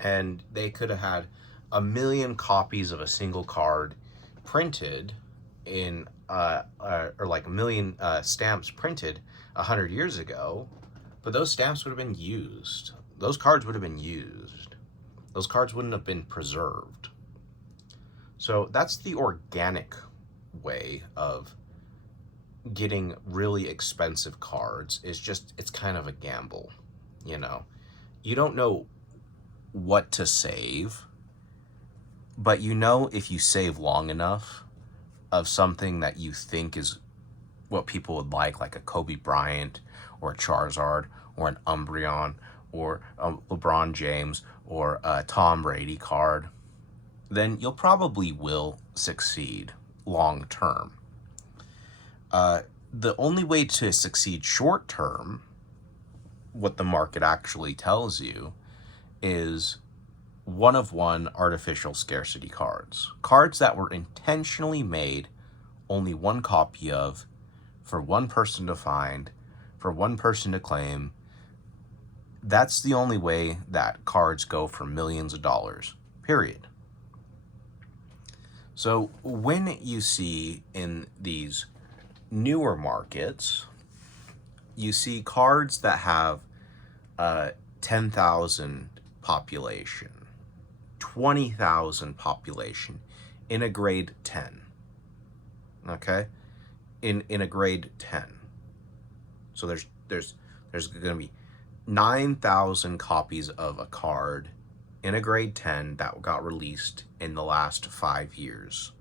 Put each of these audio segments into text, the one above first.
and they could have had a million copies of a single card printed in or like a million stamps printed 100 years ago, but those stamps would have been used. Those cards would have been used. Those cards wouldn't have been preserved. So that's the organic way of getting really expensive cards. Is just, it's kind of a gamble, you know. You don't know what to save, but you know, if you save long enough of something that you think is what people would like a Kobe Bryant or a Charizard or an Umbreon or a LeBron James or a Tom Brady card, then you'll probably will succeed long term. The only way to succeed short term, what the market actually tells you, is one of one artificial scarcity cards. Cards that were intentionally made only one copy of, for one person to find, for one person to claim. That's the only way that cards go for millions of dollars, period. So when you see in these newer markets, you see cards that have 10,000 population, 20,000 population in a grade 10. Okay? In a grade 10. So there's going to be 9,000 copies of a card in a grade 10 that got released in the last 5 years.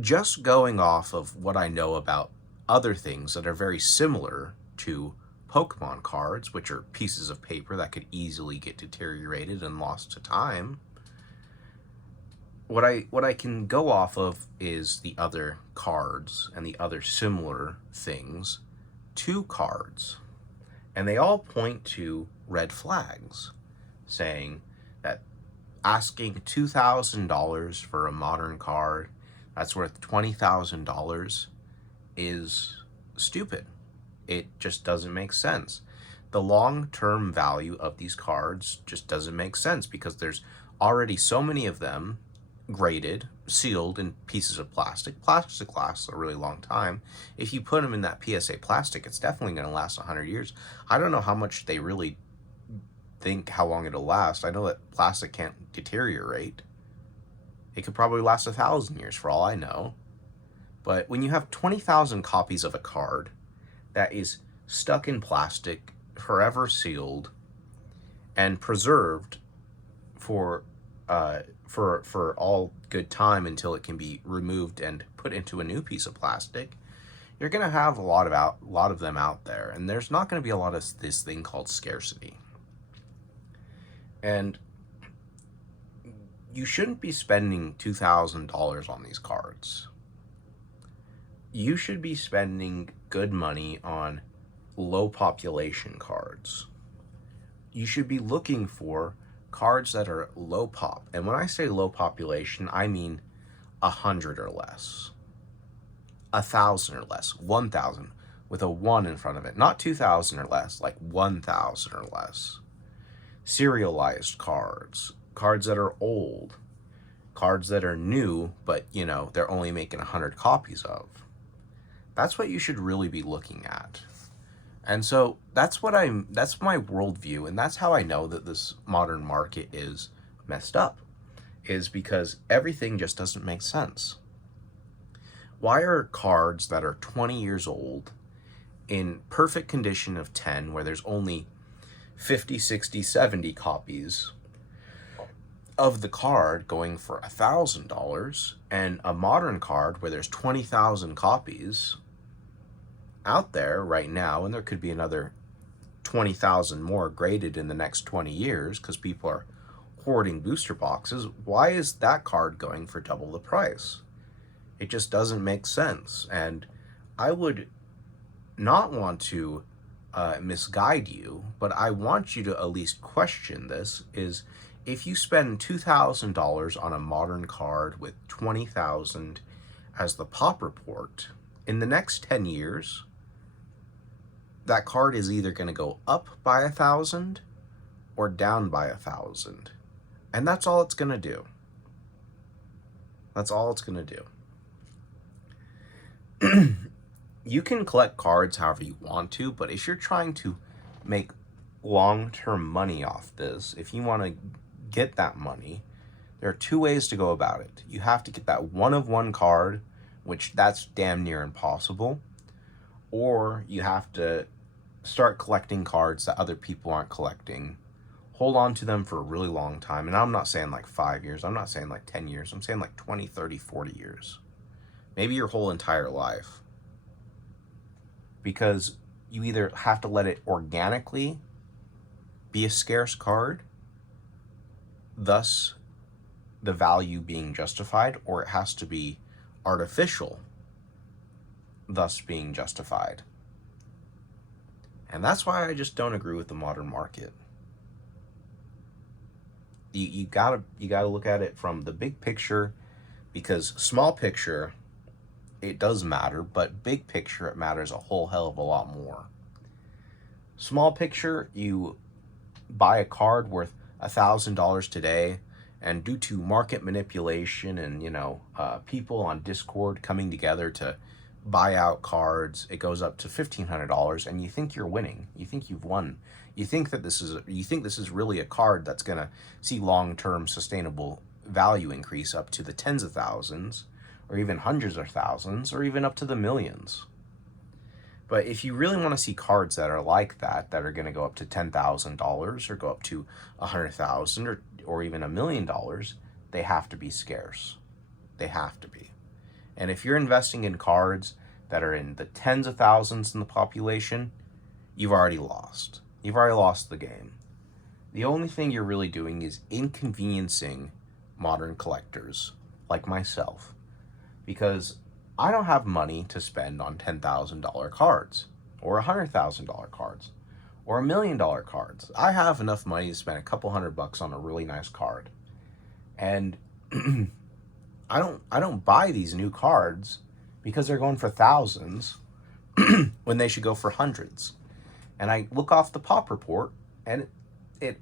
Just going off of what I know about other things that are very similar to Pokemon cards, which are pieces of paper that could easily get deteriorated and lost to time, what I can go off of is the other cards and the other similar things to cards. And they all point to red flags, saying that asking $2,000 for a modern card that's worth $20,000 is stupid. It just doesn't make sense. The long-term value of these cards just doesn't make sense because there's already so many of them graded, sealed in pieces of plastic. Plastic lasts a really long time. If you put them in that PSA plastic, it's definitely going to last 100 years. I don't know how much they really think how long it'll last. I know that plastic can't deteriorate. It could probably last 1,000 years for all I know. But when you have 20,000 copies of a card that is stuck in plastic, forever sealed, and preserved for all good time until it can be removed and put into a new piece of plastic, you're going to have a lot of them out there, and there's not going to be a lot of this thing called scarcity. And you shouldn't be spending $2,000 on these cards. You should be spending good money on low population cards. You should be looking for cards that are low pop. And when I say low population, I mean 100 or less, 1,000 or less, 1,000 with a 1 in front of it. Not 2,000 or less, like 1,000 or less. Serialized cards, cards that are old, cards that are new, but you know, they're only making 100 copies of. That's what you should really be looking at. And so that's my worldview, and that's how I know that this modern market is messed up, is because everything just doesn't make sense. Why are cards that are 20 years old in perfect condition of 10, where there's only 50, 60, 70 copies of the card, going for $1,000, and a modern card where there's 20,000 copies out there right now, and there could be another 20,000 more graded in the next 20 years because people are hoarding booster boxes? Why is that card going for double the price? It just doesn't make sense. And I would not want to misguide you, but I want you to at least question this, is if you spend $2,000 on a modern card with 20,000 as the pop report, in the next 10 years, that card is either going to go up by 1,000 or down by 1,000. And that's all it's going to do. That's all it's going to do. You can collect cards however you want to, but if you're trying to make long-term money off this, if you want to get that money, there are two ways to go about it. You have to get that one-of-one card, which that's damn near impossible, or you have to start collecting cards that other people aren't collecting, hold on to them for a really long time. And I'm not saying like 5 years, I'm not saying like 10 years, I'm saying like 20, 30, 40 years. Maybe your whole entire life. Because you either have to let it organically be a scarce card, thus the value being justified, or it has to be artificial, thus being justified. And that's why I just don't agree with the modern market. You gotta look at it from the big picture, because small picture, it does matter, but big picture, it matters a whole hell of a lot more. Small picture, you buy a card worth $1,000 today, and due to market manipulation and, people on Discord coming together to buy out cards, it goes up to $1,500, and you think you're winning. You think you've won. You think this is really a card that's gonna see long-term sustainable value increase up to the tens of thousands, or even hundreds of thousands, or even up to the millions. But if you really want to see cards that are like that are going to go up to $10,000 or go up to $100,000 or even $1 million, they have to be scarce. They have to be. And if you're investing in cards that are in the tens of thousands in the population, you've already lost. You've already lost the game. The only thing you're really doing is inconveniencing modern collectors like myself, because I don't have money to spend on $10,000 cards or $100,000 cards or $1 million cards. I have enough money to spend a couple $100 on a really nice card. And I don't buy these new cards because they're going for thousands when they should go for hundreds. And I look off the pop report, and it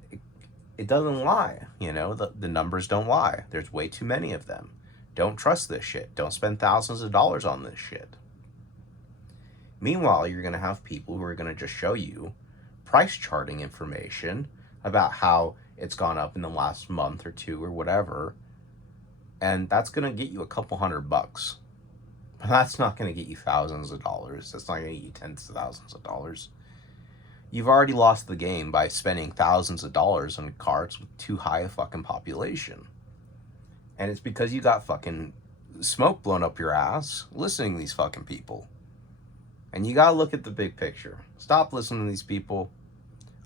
doesn't lie. The numbers don't lie. There's way too many of them. Don't trust this shit. Don't spend thousands of dollars on this shit. Meanwhile, you're going to have people who are going to just show you price charting information about how it's gone up in the last month or two or whatever. And that's going to get you a couple $100. But that's not going to get you thousands of dollars. That's not going to get you tens of thousands of dollars. You've already lost the game by spending thousands of dollars on cards with too high a fucking population. And it's because you got fucking smoke blown up your ass listening to these fucking people. And you gotta look at the big picture. Stop listening to these people.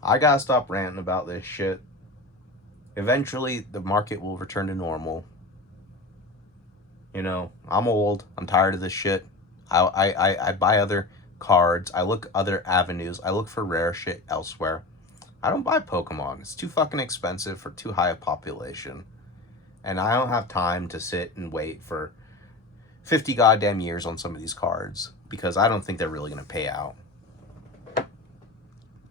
I gotta stop ranting about this shit. Eventually, the market will return to normal. I'm old. I'm tired of this shit. I buy other cards. I look other avenues. I look for rare shit elsewhere. I don't buy Pokemon. It's too fucking expensive for too high a population. And I don't have time to sit and wait for 50 goddamn years on some of these cards, because I don't think they're really going to pay out.